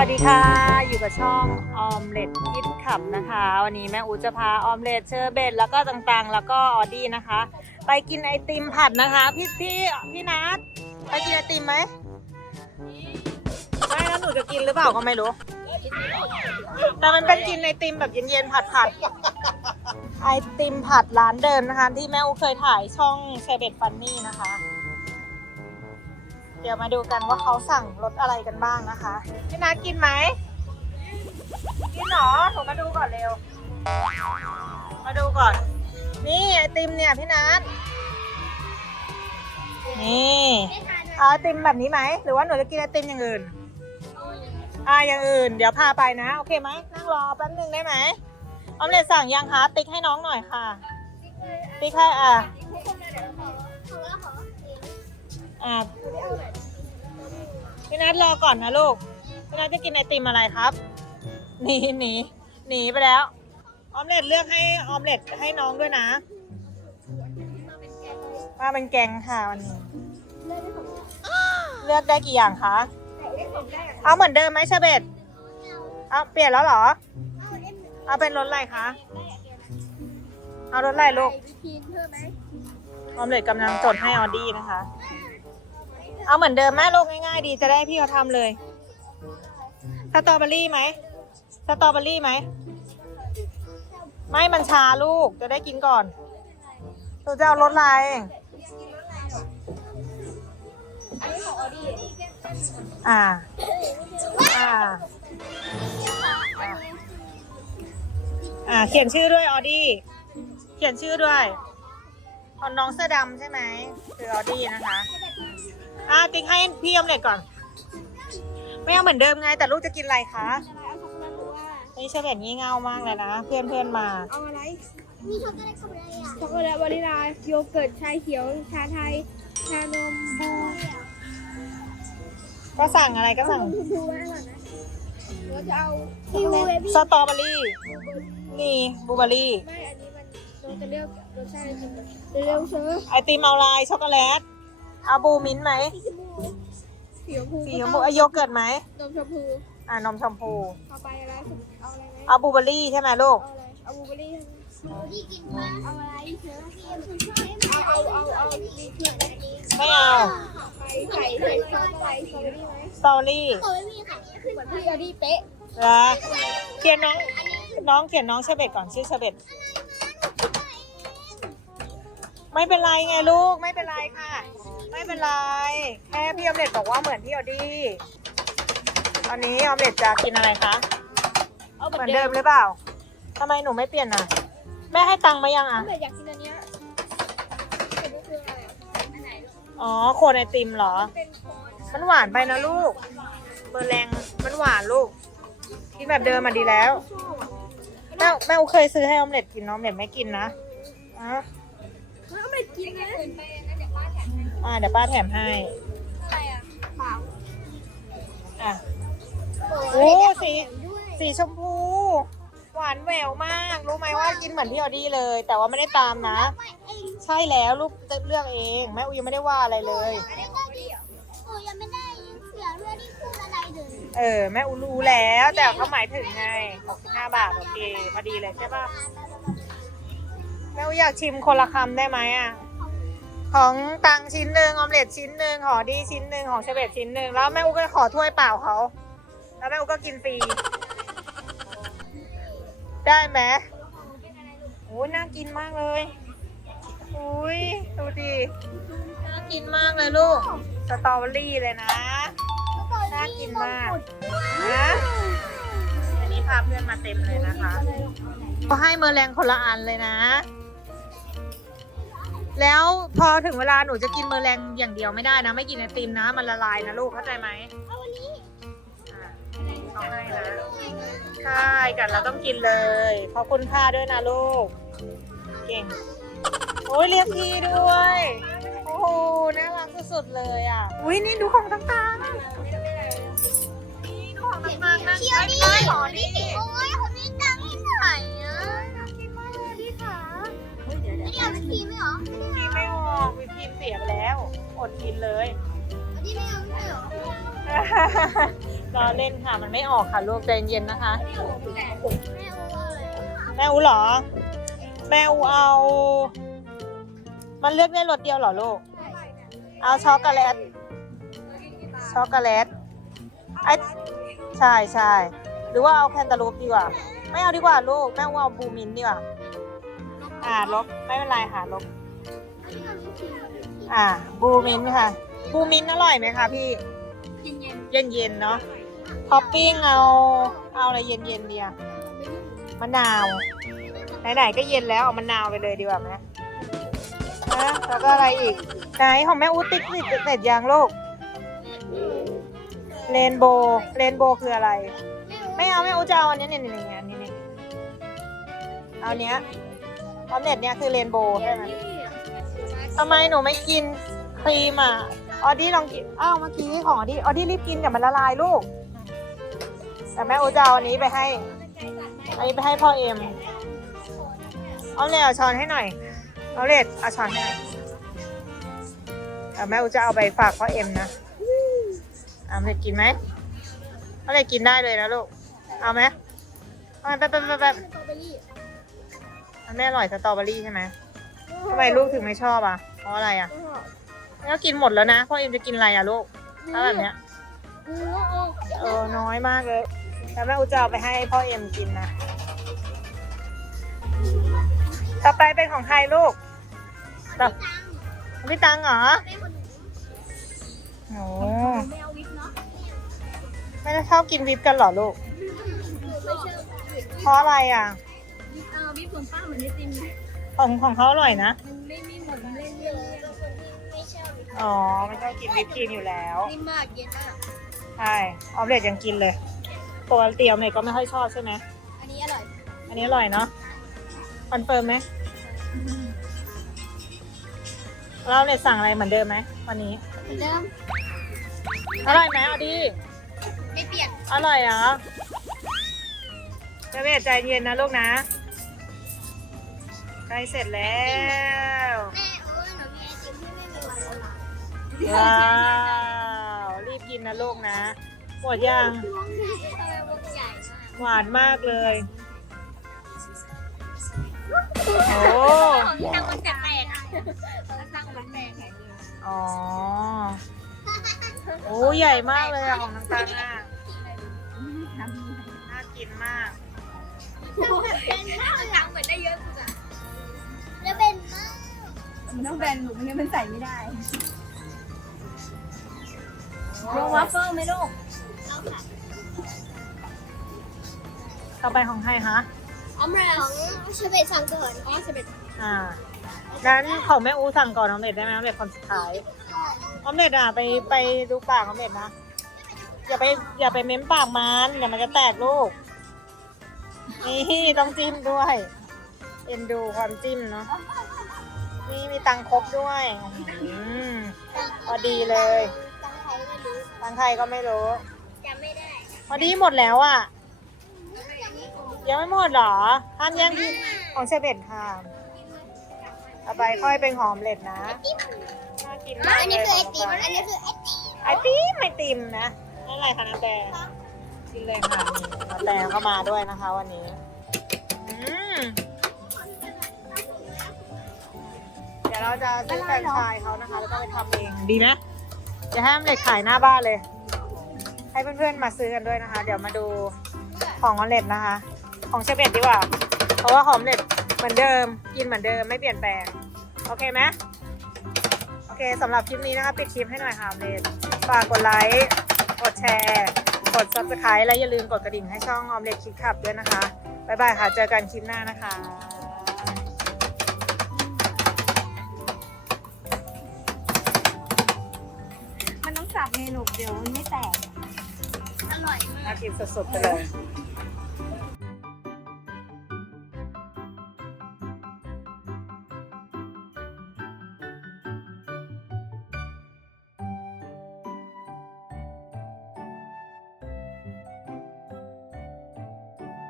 วัสดีค่ะ อยู่กับช่องออมเล็ตคิดขับนะคะ วันนี้แม่อูจะพาออมเล็ตเชอร์เบตแล้วก็ต่างๆ แล้วก็ออดี้นะคะ ไปกินไอติมผัดนะคะ พี่พี่พี่นัทไปกินไอติมไหมไม่แล้วหนูจะกินหรือเปล่าก็ไม่รู้ แต่มันเป็นกินไอติมแบบเย็นๆผัดผัดๆไอติมผัดร้านเดิมนะคะ ที่แม่อูเคยถ่ายช่องเชอร์เบตฟันนี่นะคะ ดี๋ยวมาดูกันว่าเขาสั่งรสอะไรกันบ้างนะคะพี่นัทกินไหมกินหรอผมมาดูก่อนเร็ว มาดูก่อน นี่ไอติมเนี่ยพี่นัทนี่เอาไอติมแบบนี้ไหมหรือว่าหนูจะกินไอติมอย่างอื่นอ่าอย่างอื่น เดี๋ยวพาไปนะ โอเคไหมนั่งรอแป๊บนึงได้ไหมออมเล็ตสั่งยังคะติ๊กให้น้องหน่อยค่ะ ติ๊กให้อะอะ พี่นัทรอก่อนนะลูก พี่นัทจะกินไอติมอะไรครับ หนีหนีหนีไปแล้ว ออมเล็ตเลือกให้ออมเล็ตให้น้องด้วยนะ มาเป็นแกงค่ะวันนี้ เลือกได้กี่อย่างคะ เอาเหมือนเดิมไหมเชเบตเอาเปลี่ยนแล้วเหรอ เอาเป็นรถอะไรคะ เอารถอะไรลูก ออมเล็ตกำลังจดให้ออดี้นะคะ เอาเหมือนเดิมแม่ลูกง่ายๆดีจะได้พี่เขาทำเลย สตรอเบอรี่ไหม สตรอเบอรี่ไหม ไม่มันชาลูกจะได้กินก่อนหนูจะเอารสอะไรอันนี้ของออดี้อ่า อ่า อ่า เขียนชื่อด้วยออดี้ เขียนชื่อด้วย ของน้องเสื้อดำใช่ไหม คือออดี้นะคะ อ่าติ๊กให้พี่ออมเล็ตก่อน ไม่เอาเหมือนเดิมไง แต่ลูกจะกินอะไรคะเอาช็อกโกแลตหรือว่านี่เชอร์เบตงี่เง่ามากเลยนะ เพื่อนเพื่อนๆมา เอาอะไร มีช็อกโกแลตกับอะไรอะ ช็อกโกแลตวานิลาโยเกิร์ตชาเขียว ชาไทย ชานมก็สั่งอะไรก็สั่งทูทูไว้ก่อนนะหรือว่าจะเอาช็อกโกแลตสตรอเบอรี่ นี่บลูเบอรี่ ไม่ อันนี้มันเราจะเลือกรสชาติอะไรเร็วๆเชิญไอติมเอาลายช็อกโกแลต เอาบลูมิ้นท์ไหมสีชมพูสีชมพูเอาโยเกิร์ตไหมนมชมพูอ่านมชมพู เอาไปอะไรสมมติเอาอะไรไหมเอาบลูเบอรี่ใช่ไหมลูกเอาอะไรเอาบลูเบอร์รี่บลูเบอร์รี่กินปะเอาอะไรเชิญเอาเอาเอาเอามีเพื่อนอันนี้ไม่เอาไปใส่ใส่ซอสอะไรสตรอเบอรี่ไหมสตรอเบอรี่สตรอเบอรี่ค่ะเหมือนพี่อดี้เป๊ะแล้วเขียนน้อง น้องเขียนน้องเชอร์เบตก่อนชื่อเชอร์เบตไม่เป็นไรไงลูก ไม่เป็นไรค่ะ ไม่เป็นไร แค่พี่ออมเล็ตบอกว่าเหมือนพี่ออดี้ตอนนี้ออมเล็ตจะกินอะไรคะ เอาเหมือนเดิมหรือเปล่าทำไมหนูไม่เปลี่ยนอะ แม่ให้ตังค์มายังอะแบบอยากกินอันเนี้ยเห็นว่าคืออะไรอะอันไหนลูกอ๋อโคนไอติมเหรอ เป็นโคนมันหวานไปนะลูก เบอร์แรงมันหวานลูก กินแบบเดิมมาดีแล้ว แม่แม่อูเคยซื้อให้ออมเล็ตกินออมเล็ตไม่กินนะอะ แล้วไม่กินนะอื่นไปนะเดี๋ยวป้าแถมให้อ่าเดี๋ยวป้าแถมให้ อะไรอะเปล่าอะ โอ้สี สีชมพู หวานแหววมาก รู้ไหมว่ากินเหมือนพี่ออดี้เลย แต่ว่าไม่ได้ตามนะใช่แล้วลูกเลือกเองแม่อูยังไม่ได้ว่าอะไรเลยอันนี้ของพี่เหรอโอ้ยังไม่ได้ยินเสียงเรื่องที่พูดอะไรเลยเออ แม่อูรู้แล้ว แต่เขาหมายถึงไง65บาทโอเคพอดีเลยใช่ป่ะ แม่อูอยากชิมคนละคำได้ไหมอะ ของตังชิ้นหนึ่งออมเล็ตชิ้นหนึ่งหอดีชิ้นหนึ่งของเชเบตชิ้นหนึ่งแล้วแม่อูก็ขอถ้วยเปล่าเขา แล้วแม่อูก็กินฟรีได้ไหมโอ้ยน่ากินมากเลยอุ้ยดูดิน่ากินมากเลยลูกสตรอเบอรี่เลยนะน่ากินมากนะวันนี้พาเพื่อนมาเต็มเลยนะคะเขาให้เมอร์แรงคนละอันเลยนะ แล้วพอถึงเวลาหนูจะกินเมอร์แรงอย่างเดียวไม่ได้นะ ไม่กินไอติมนะ มันละลายนะลูกเข้าใจไหมเอาวันนี้เขาให้นะใช่กันเราต้องกินเลยขอบคุณค่าด้วยนะลูก เก่ง โอ้ยเรียกพี่ด้วย โอ้โหน่ารักสุดๆเลยอะ อุ้ยนี่ดูของต่างๆนี่ดูของต่างๆนะเที่ยวดิไม่หอนี่ โอ้ย ด้เอาไปทีไหมหรอพี่ไม่ออกวิพีมเสียไปแล้วอดกินเลยดที่ไม่เอาไม่เหรอรอเล่นค่ะ มันไม่ออกค่ะลูกใจเย็นๆนะคะไม่เอาอะไรแม่อูเหรอ แม่อูเอา มันเลือกได้รสเดียวเหรอลูก เอาช็อกโกแลต ช็อกโกแลต ไอใช่ใช่หรือว่าเอาแคนตาลูปดีกว่า ไม่เอาดีกว่าลูก แม่อูเอาบลูมินท์ดีกว่า อ่าลบ ไม่เป็นไรค่ะลบอ่า บูมินค่ะ บูมินอร่อยไหมคะพี่เย็นเย็นเนาะท็อปปิ้งเอาเอาอะไรเย็นเย็นดีอะมะนาวไหนๆก็เย็นแล้วเอามะนาวไปเลยดีกว่าไหมนะแล้วก็อะไรอีกไหนของแม่อูติ๊กติดเสร็จยังลูกเรนโบว์เรนโบว์คืออะไร ไม่เอาแม่อูจะเอาอันนี้เนี่นี่นี่อันนี้นี่เอาเนี้ยออมเล็ตเนี้ยคือเรนโบว์ใช่ไหม ทำไมหนูไม่กินครีมอะ ออดี้ลองกิน อ้าวเมื่อกี้ของออดี้ ออดี้รีบกินกับมันละลายลูก แต่แม่อูจะเอาอันนี้ไปให้ อันนี้ไปให้พ่อเอ็ม เอาเลยเอาช้อนให้หน่อย เอาเลยเอาช้อนให้หน่อยแต่แม่อูจะเอาไปฝากพ่อเอ็มนะเอาเลยกินไหมเอาเลยกินได้เลยนะลูก เอาไหมเอาไหมแป๊บแป๊บแป๊บแป๊บสตรอเบอรี่มันไม่อร่อยสตรอเบอรี่ใช่ไหม ทำไมลูกถึงไม่ชอบอะ เพราะอะไรอะก็กินหมดแล้วนะ พ่อเอ็มจะกินอะไรอะลูกถ้าแบบเนี้ยเนื้อออกเออ น้อยมากเลยแต่แม่อูจะเอาไปให้พ่อเอ็มกินนะ ต่อไปเป็นของใครลูกต่อของพี่ตังเหรอเป็นคนหนูโอ้ไม่เอาวิกเนาะไม่ได้ชอบกินวิปกันเหรอลูกไม่เชื่อเพราะอะไรอะเออวิกของป้าเหมือนไอติม ของของเขาอร่อยนะ มันไม่ไม่หมดเล่นเล่นไม่เชื่อวิกอ๋อไม่ชอบกินวิปครีมอยู่แล้วนิ่มมากเย็นมากใช่ออมเล็ตยังกินเลยตัวเตียวเมยก็ไม่ค่อยชอบใช่ไหม อันนี้อร่อยอันนี้อร่อยเนาะคอนเฟิร์มไหมเราเนี่ยสั่งอะไรเหมือนเดิมไหมวันนี้ เหมือนเดิมอร่อยไหมเอาดี ไม่เปลี่ยน อร่อยเหรอเจะเวทใจเย็นนะลูกนะ ใกล้เสร็จแล้วแม่โอ้ยหนูมีไอติมที่ไม่มีวันละลายว้าวรีบกินนะลูกนะหมดยังทำไมวงใหญ่มากหวานมากเลย โอ้ของที่ทำมันแตกอะตั้งมันแตกแข็งเลยอ๋อโอ้ใหญ่มากเลยอะของน้ำตาลน่ะน่ากินมากตังเหมือนได้เยอะสุดอะแล้วเป็ นมากมันต้องแบนหนูไม่งั้นมันใส่ไม่ได้ลงวัฟเฟิลไหมลูก เอาค่ะต่อไปของใครคะออมแล้วของเชเบตสั่งก่อนอ๋อเชเบตอ่างั้นของแม่อูสั่งก่อนออมเล็ตได้ไหมออมเล็ตคนสุดท้ายออมเล็ตอะไปไปดูปากออมเล็ตนะ อย่าไปอย่าไปเม้มปากมันเดี๋ยวมันจะแตกลูก นี่ต้องจิ้มด้วย เอ็นดูความจิ้มเนาะนี่มีตังครบด้วยอืมพอดีเลยตังไทยไม่รู้ตังไทยก็ไม่รู้จำไม่ได้ พอดีหมดแล้วอะ ยังไม่หมดเหรอท่านยังกินของเชเบตค่ะต่อาไปค่อยเป็นหอมเล็ดนะน่ากินมากอันนี้คือไอติมอันนี้คือไอติมไอติมไอติมนะอะไรคะน้าแต่กินเลยค่ะน้าแต่ก็มาด้วยนะคะวันนี้ จะซื้อแฟรนไชส์เขานะคะ แล้วก็ไปทำเอง ดีไหมจะให้ออมเล็ตขายหน้าบ้านเลย ให้เพื่อนๆมาซื้อกันด้วยนะคะ เดี๋ยวมาดูของออมเล็ตนะคะ ของเชเบตดีกว่า เพราะว่าของออมเล็ตเหมือนเดิม กินเหมือนเดิมไม่เปลี่ยนแปลง โอเคไหมโอเคสำหรับคลิปนี้นะคะปิดคลิปให้หน่อยค่ะออมเล็ตฝากกดไลค์กดแชร์กด subscribe และอย่าลืมกดกระดิ่งให้ช่องออมเล็ตคิดขับด้วยนะคะ บ๊ายบายค่ะ เจอกันคลิปหน้านะคะ ลูกเดี๋ยวมันไม่แตก อร่อยมาก น่ากินสดๆไปเลย